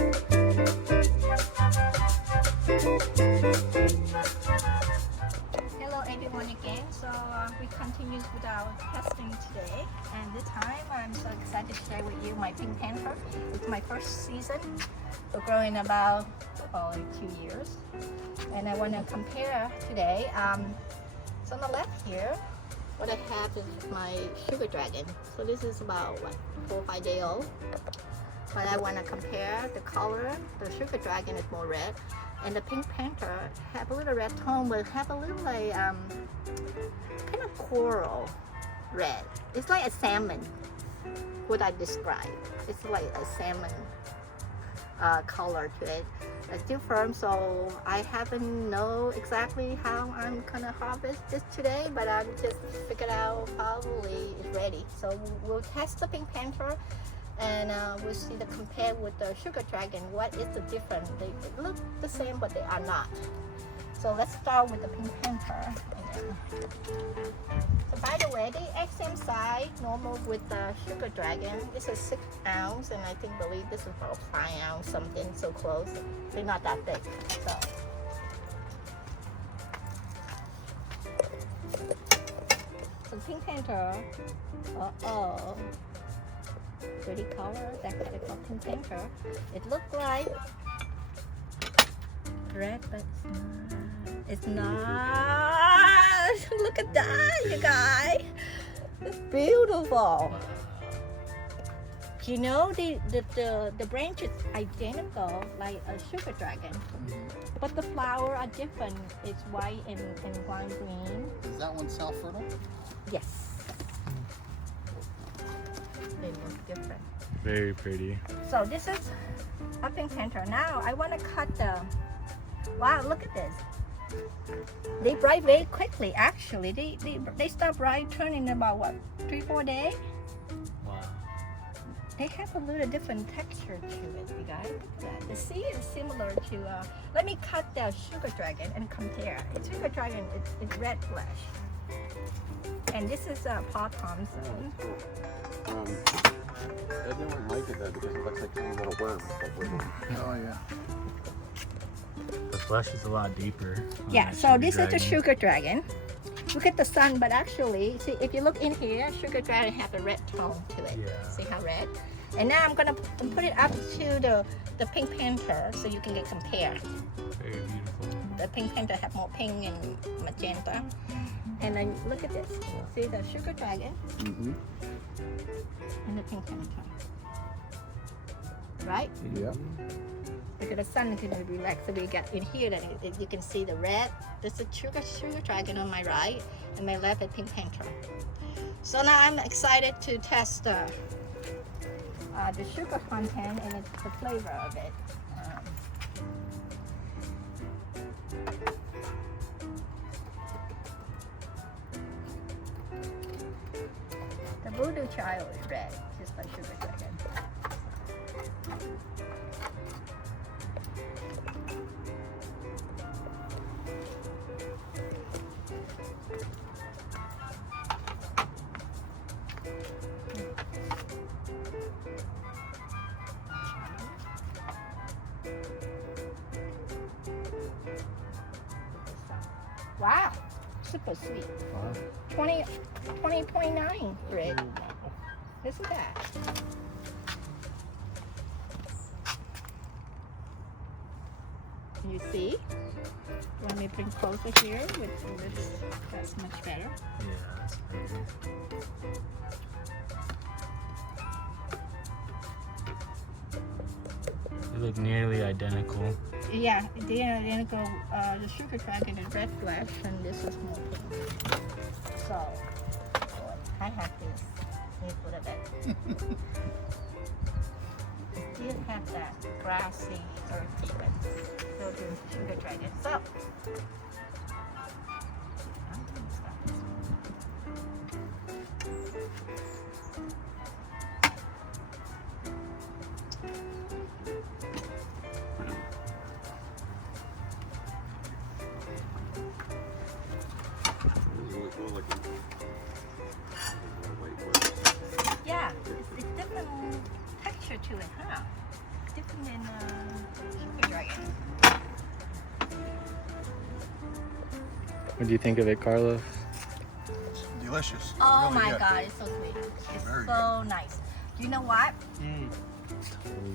Hello everyone again. So we continue with our testing today, and this time I'm so excited to share with you my Pink Panther. It's my first season. We're growing about 2 years, and I want to compare today. So on the left here, what I have is my sugar dragon. So this is about 4 or 5 days old. But I want to compare the color. The sugar dragon is more red, and the Pink Panther have a little red tone, but have a little like kind of coral red. It's like a salmon. What I describe, it's like a salmon color to it. It's still firm, so I haven't know exactly how I'm gonna harvest this today, but I'm just figured out probably it's ready. So we'll test the Pink Panther, and we'll see the compare with the sugar dragon. What is the difference? They look the same, but they are not. So let's start with the Pink Panther. So by the way, they egg same size, normal with the sugar dragon. This is 6 ounce, and I believe this is about 5 ounce, something so close. They're not that big. So Pink Panther, pretty color. That's what I call Pink Panther. It looks like red, but it's not. Look at that, you guys. It's beautiful. You know, the branch is identical like a sugar dragon, but the flowers are different. It's white and lime green. Is that one self-fertile? Yes. They look different. Very pretty. So this is a Pink Panther. Now I want to cut the. Wow, look at this. They bright very quickly. Actually, they start bright turning in about 3-4 days. Wow. They have a little different texture to it, you guys. Look at that. The seed is similar to. Let me cut the sugar dragon and compare. The sugar dragon it's red flesh, and this is Paw Thompson. I don't like it though because it looks like tiny little worms. Oh yeah. The flesh is a lot deeper. Yeah, so this is the sugar dragon. Look at the sun, but actually, see if you look in here, sugar dragon have a red tone to it. Yeah. See how red? And now I'm gonna put it up to the Pink Panther so you can get compare. Very beautiful. The Pink Panther have more pink and magenta. And then look at this. See the sugar dragon Mm-hmm. and the Pink Panther. Right? Yep. Look at the sun can relax. So we got in here that you can see the red. There's a sugar dragon on my right, and my left is Pink Panther. So now I'm excited to test the sugar content and the flavor of it. The voodoo child is red, just like sugar dragon. Wow, super sweet. 20.9 red. Listen to that. You see? Let me bring closer here with this. That's much better. Yeah, that's pretty. They look nearly identical. Yeah, they are identical. The sugar dragon is red flesh, and this is more pink. So, I have this. Here's a little bit. Still have that grassy, earthy, but still the sugar dragon. So, I'm gonna start this Really cool looking. Yeah, it's different texture to it, huh? And then sugar dragon. What do you think of it, Carlos? Delicious. Oh Really my good. god, it's so sweet. It's Very so nice. Do you know what? Mm.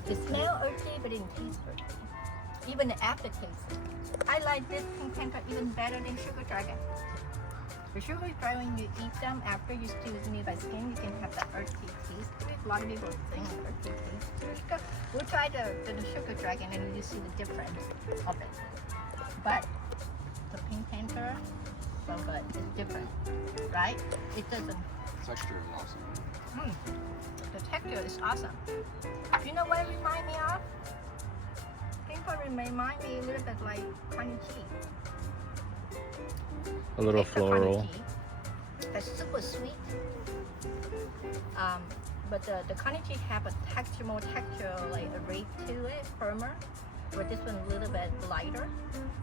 It smells earthy, but it tastes earthy. Even the aftertaste. I like this Pink Panther even better than Sugar Dragon. The Sugar Dragon, you eat them after you still nearby skin, you can have the earthy taste to it. A lot of people think earthy taste to it. We'll try the Sugar Dragon and you see the difference of it. But the Pink Panther, so good. It's different, right? It doesn't. Texture is awesome. The texture is awesome. You know what it reminds me of? Panther remind me a little bit like conichi. A little Like the floral. conichi. That's super sweet. But the conichi have a texture, more texture, like a rate to it, firmer. But this one a little bit lighter.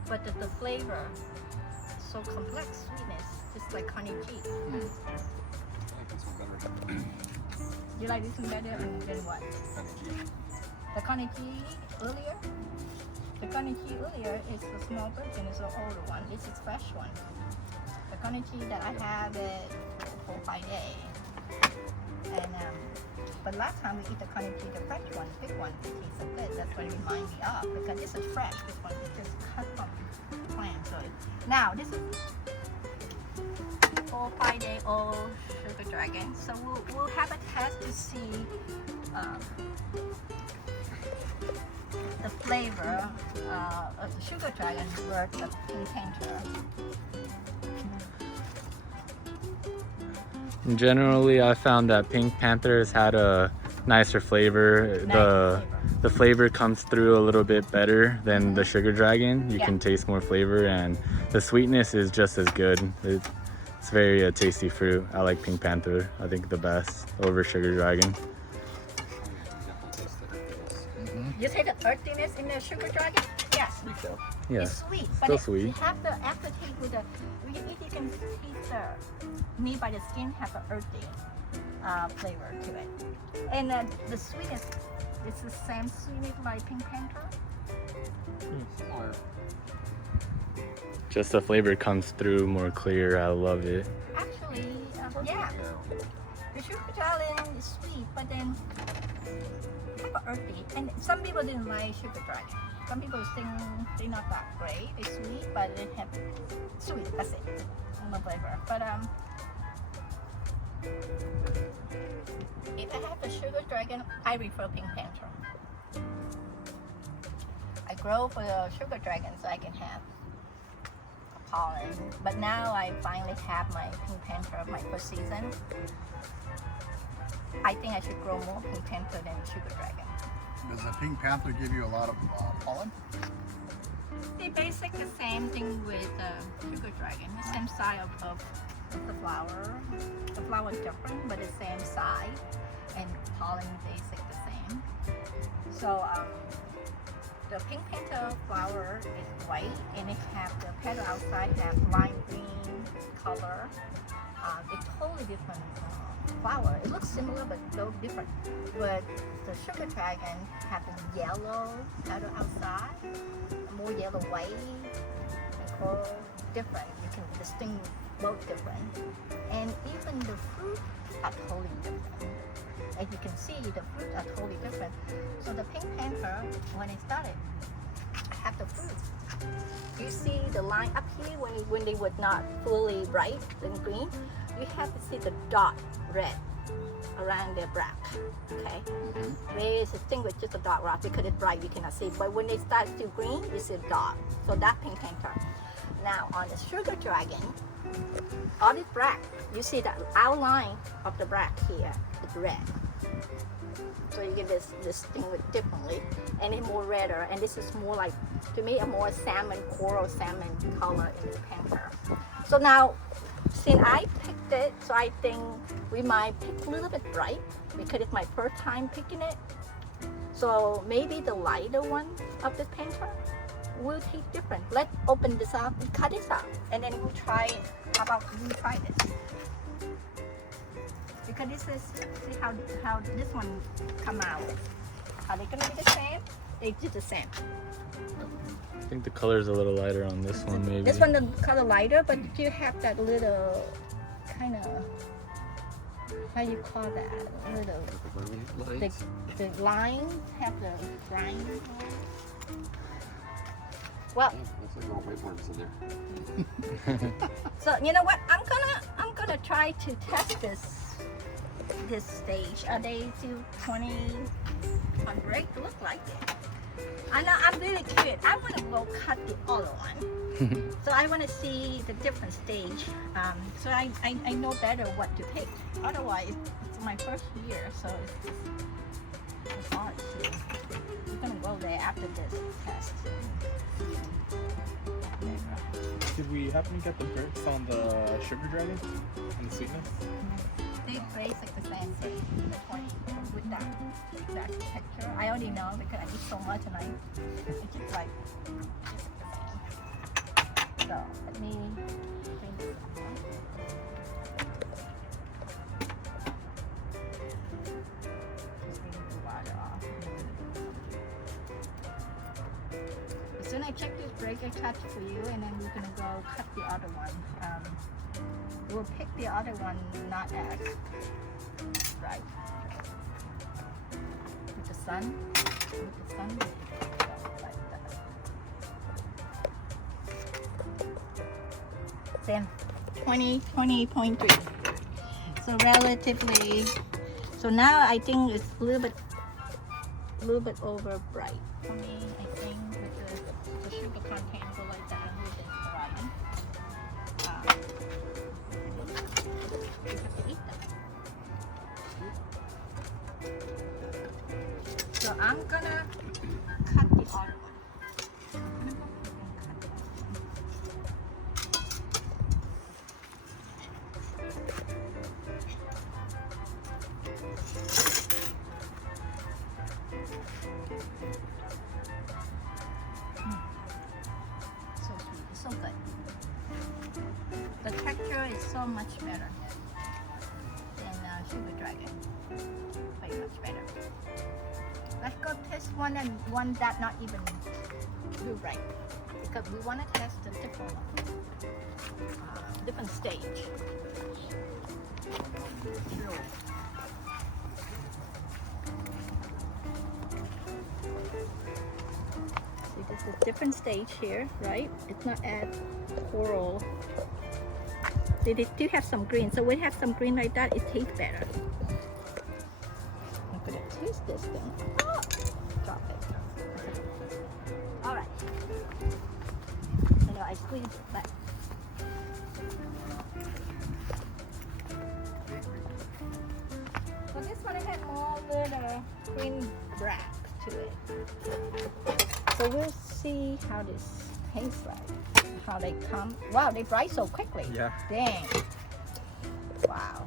But the flavor is so complex, sweetness, just like conichi. I like this one better. You like this one better than what? Energy. The conichi earlier? The conichi earlier is the small version, is the older one. This is fresh one. The conichi that I have is for 5 days. And but last time we eat the conichi, the fresh one, the big one, it tastes so good. That's what it reminds me of because this is fresh. This one is just cut from the plant. So now this is 4 or 5 day old sugar dragon. So we'll have a test to see the flavor of the sugar dragon versus the Pink Panther. Generally, I found that Pink Panther's had a nicer flavor. The flavor comes through a little bit better than the Sugar Dragon. You Yeah. can taste more flavor, and the sweetness is just as good. It's very tasty fruit. I like Pink Panther. I think the best over Sugar Dragon. You say the earthiness in the sugar dragon? Yes. Sweet though. Yeah, It's sweet, still but sweet. you have the aftertaste with the. When you eat, you can taste the nearby the skin have an earthy flavor to it, and the sweetness is the same sweetness like Pink Panther. Similar. Just the flavor comes through more clear. I love it. Actually, yeah, the sugar dragon is sweet, but then have an earthy. And some people didn't like sugar dragon. Some people think they're not that great. They're sweet, but they have sweet. That's it. No flavor. But if I have a sugar dragon, I prefer Pink Panther. I grow for the sugar dragon so I can have pollen. But now I finally have my Pink Panther of my first season. I think I should grow more Pink Panther than sugar dragon. Does the Pink Panther give you a lot of pollen? They basically the same thing with sugar dragon. The same size of the flower. The flower is different, but the same size, and pollen basically the same. So the Pink Panther flower is white, and it have the petal outside have lime green color. It's totally different flower. It looks similar but so different. But the sugar dragon have a yellow petal outside, more yellow white, and coral different. You can distinguish both different. And even the fruit are totally different. As you can see, the fruit are totally different. So the Pink Panther, when it started, have the fruit. You see the line up here when they were not fully bright and green, you have to see the dot red around their back. Okay, they distinguish just a dark rock because it's bright, you cannot see. But when they start to green, you see a dot. So that's Pink Panther. Now on the sugar dragon, all this black, you see the outline of the black here is red. So you get this distinguish differently, and it's more redder. And this is more like, to me, a more salmon, coral salmon color in the Panther. So now, since I picked it, so I think we might pick a little bit bright because it's my first time picking it. So maybe the lighter one of the Panther will taste different. Let's open this up and cut this out, and then we'll try. How about we try this? Because this is, see how this one come out. Are they gonna be the same? They did the same. I think the color's a little lighter on this one, maybe. This one the color lighter, but you have that little kind of, how you call that? Little, Lines. the lines have the grind. Well, Looks like little whiteboards in there. so you know what? I'm gonna try to test this stage. Are they still 20 on break? Look like it. I know, I'm really curious. I want to go cut the other one. So I want to see the different stage. So I know better what to pick. Otherwise, it's my first year, so it's hard to. We're gonna go there after this test. Did we happen to get the bricks on the sugar dragon and the sweetness? They basically the same thing. The point with that exact texture. I already know because I eat so much and I just like it's the same. So let me bring this on. Just bring the water off. As soon as I check this breaker touch for you, and then we're gonna go cut the other one. We'll pick the other one not as right. With the sun, we go like that. Same, 20.3. So relatively. So now I think it's a little bit over bright for me. I think with the sugar content go like that a little bit right. You have to eat them. So I'm gonna cut the other one. So sweet, it's so good. The texture is so much better than sugar dragon. Way much better. Let's go test one and one that not even do right, because we want to test the different stage. See, this is different stage here, right? It's not as coral. They do have some green, so when we have some green like that, it tastes better. I'm gonna taste this thing. Oh, drop it. All right. I know I squeezed it, but so this one had more little green black to it. So we'll see how this tastes like. How they come. Wow, they dry so quickly. Yeah. Dang. Wow.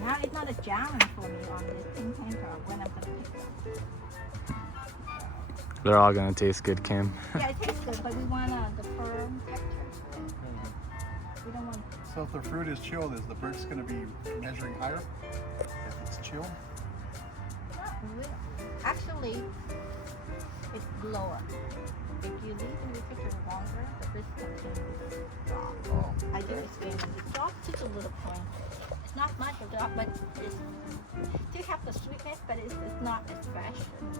Now it's not a challenge for me on this Pink Panther when I'm gonna pick them. They're all gonna taste good, Kim. Yeah, it tastes good, but we want the firm texture. We don't want. So if the fruit is chilled, is the brick's going to be measuring higher if it's chilled? Not really. Actually, it's lower. If you leave in the refrigerator longer, the brick continues to drop. Oh. I do experiment. It drops just a little point. It's not much of drop, but it's still have the sweetness, but it's not as fresh, and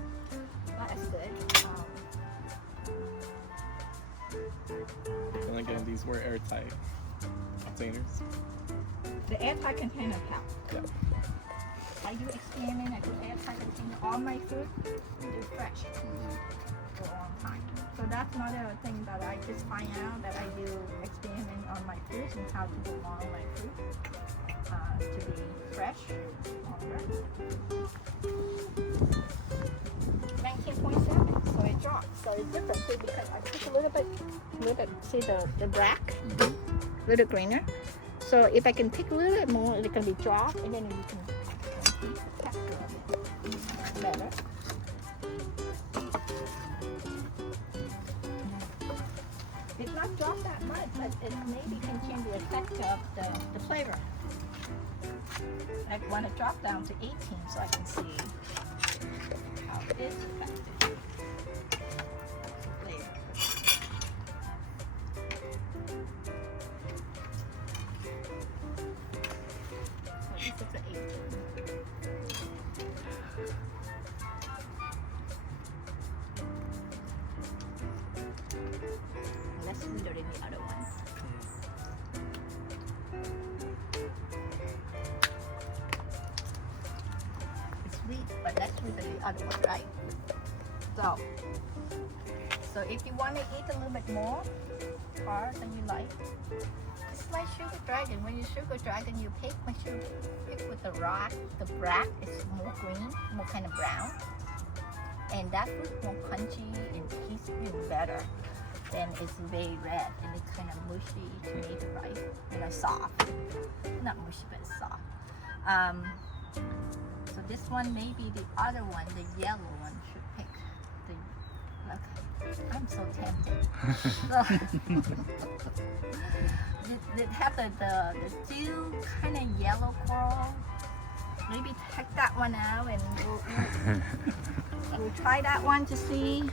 not as good. And again, these were airtight containers. The airtight container helps. Yeah. I do experiment. I do airtight container. All my food is fresh for a long time. So that's another thing that I just find out, that I do experiment on my food and how to go along my food to be fresh longer. 19.7, so it drops. So it's different too, because I took a little bit, see the black, a little greener. So if I can pick a little bit more, it's gonna be dropped, and then you can capture it better. It's not not drop that much, but it maybe can change the effect of the flavor. I want to drop down to 18 so I can see how it's affected. Flavor. So this is an 18. Less sweeter than the other one. It's sweet, but less sweet than the other one, right? So if you want to eat a little bit more hard than you like, it's like sugar dragon. When you sugar dragon, you pick with the rock. The black is more green, more kind of brown, and that fruit more crunchy and tastes even better. Then it's very red and it's kind of mushy tomato, right? You know, soft. Not mushy, but it's soft. So this one, maybe the other one, the yellow one, should pick. Look, I'm so tempted. So, it have the two kind of yellow coral. Maybe take that one out and we'll try that one to see.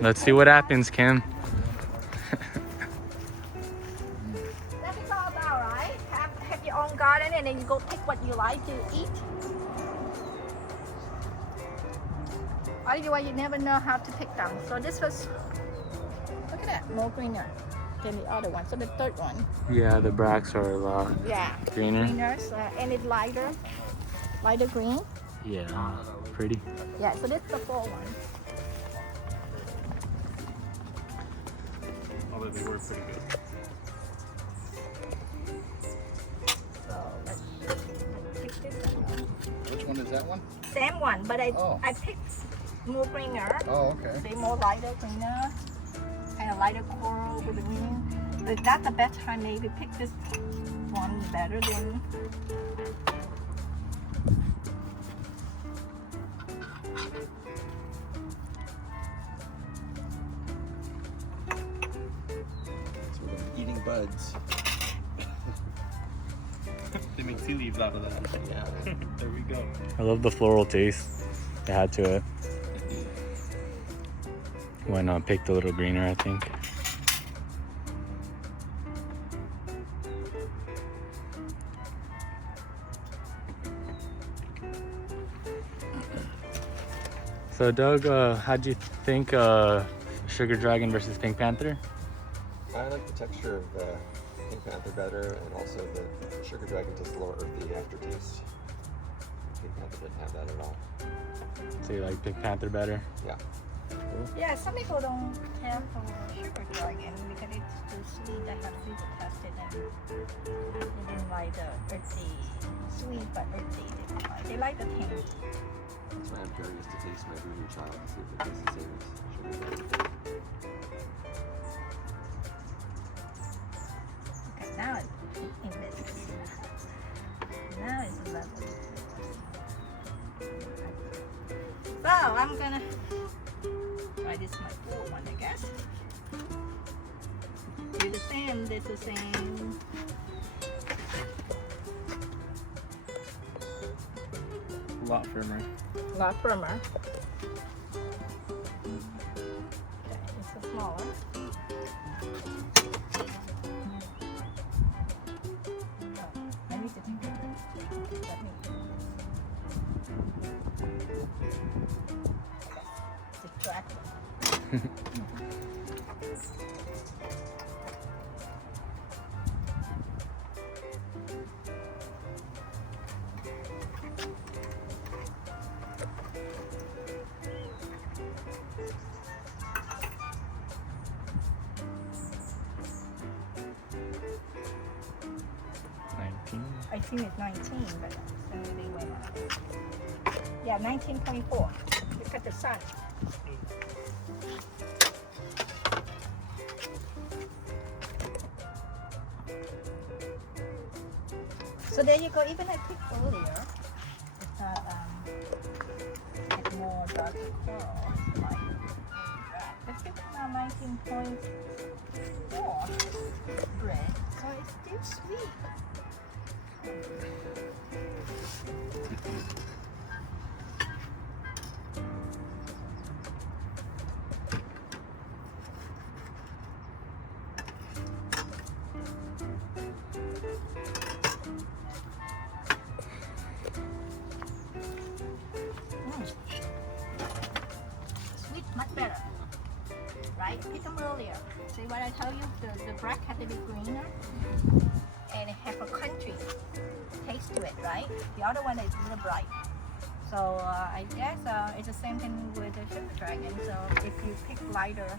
Let's see what happens, Kim. That's all about, right? Have your own garden and then you go pick what you like to eat. Otherwise, you never know how to pick them. So this was, look at that, more greener than the other one. So the third one. Yeah, the bracts are a lot greener. And it's lighter green. Yeah, pretty. Yeah, so this is the fall one. Although they were pretty good. So let's pick this one. Which one is that one? Same one, but I Oh. picked more greener. Oh, okay. Say more lighter greener, kind of lighter coral with the green. But that's the best time maybe pick this one better than. So we're eating buds. They make tea leaves out of that. Yeah. There we go. I love the floral taste they had to it. When I picked a little greener, I think. So Doug, how'd you think Sugar Dragon versus Pink Panther? I like the texture of the Pink Panther better, and also the Sugar Dragon tastes a little earthy aftertaste. Pink Panther didn't have that at all. So you like Pink Panther better? Yeah. Yeah, some people don't care for sugar dragon because it's too sweet. I have people tested and they didn't like the earthy, sweet but earthy. They like the taste. That's why I'm curious to taste my voodoo child to see if it tastes the same as Sugar Dragon. Okay, now it's in business. Now it's lovely. So I'm gonna try this my full one, I guess. Do the same, this the same. A lot firmer. A lot firmer. Okay, it's a smaller. I need to take it. Let me. Distracting. I think it's 19, but maybe they went up. Yeah, 19.4. Look at the sun. So there you go. Even I picked earlier, it's not it's more dark coral. It's lighter. The chicken are 19.4 bread, so it's still sweet. Sweet, much better. Right? Pick them earlier. See what I tell you? The bread had to be greener and it have a crunchy taste to it, right? The other one is a little bright. So I guess it's the same thing with the sugar dragon. So if you pick lighter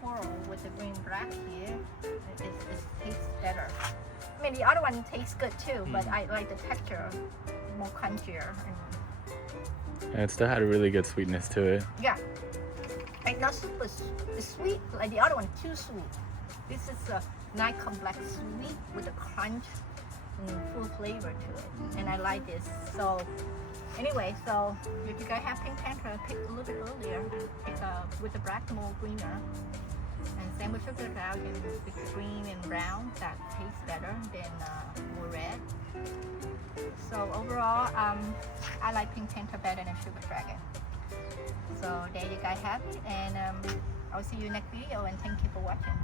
coral with the green black here, it tastes better. I mean, the other one tastes good too, but I like the texture more crunchier. And And it still had a really good sweetness to it. yeah, like not super sweet like the other one, too sweet. This is a nice complex sweet with a crunch and full flavor to it, and I like this. So anyway, so if you guys have Pink Panther, pick a little bit earlier, pick with the black more greener, and same with sugar dragon with the green and brown that tastes better than more red. So overall, I like Pink Panther better than Sugar Dragon. So there you guys have it, and I'll see you next video, and thank you for watching.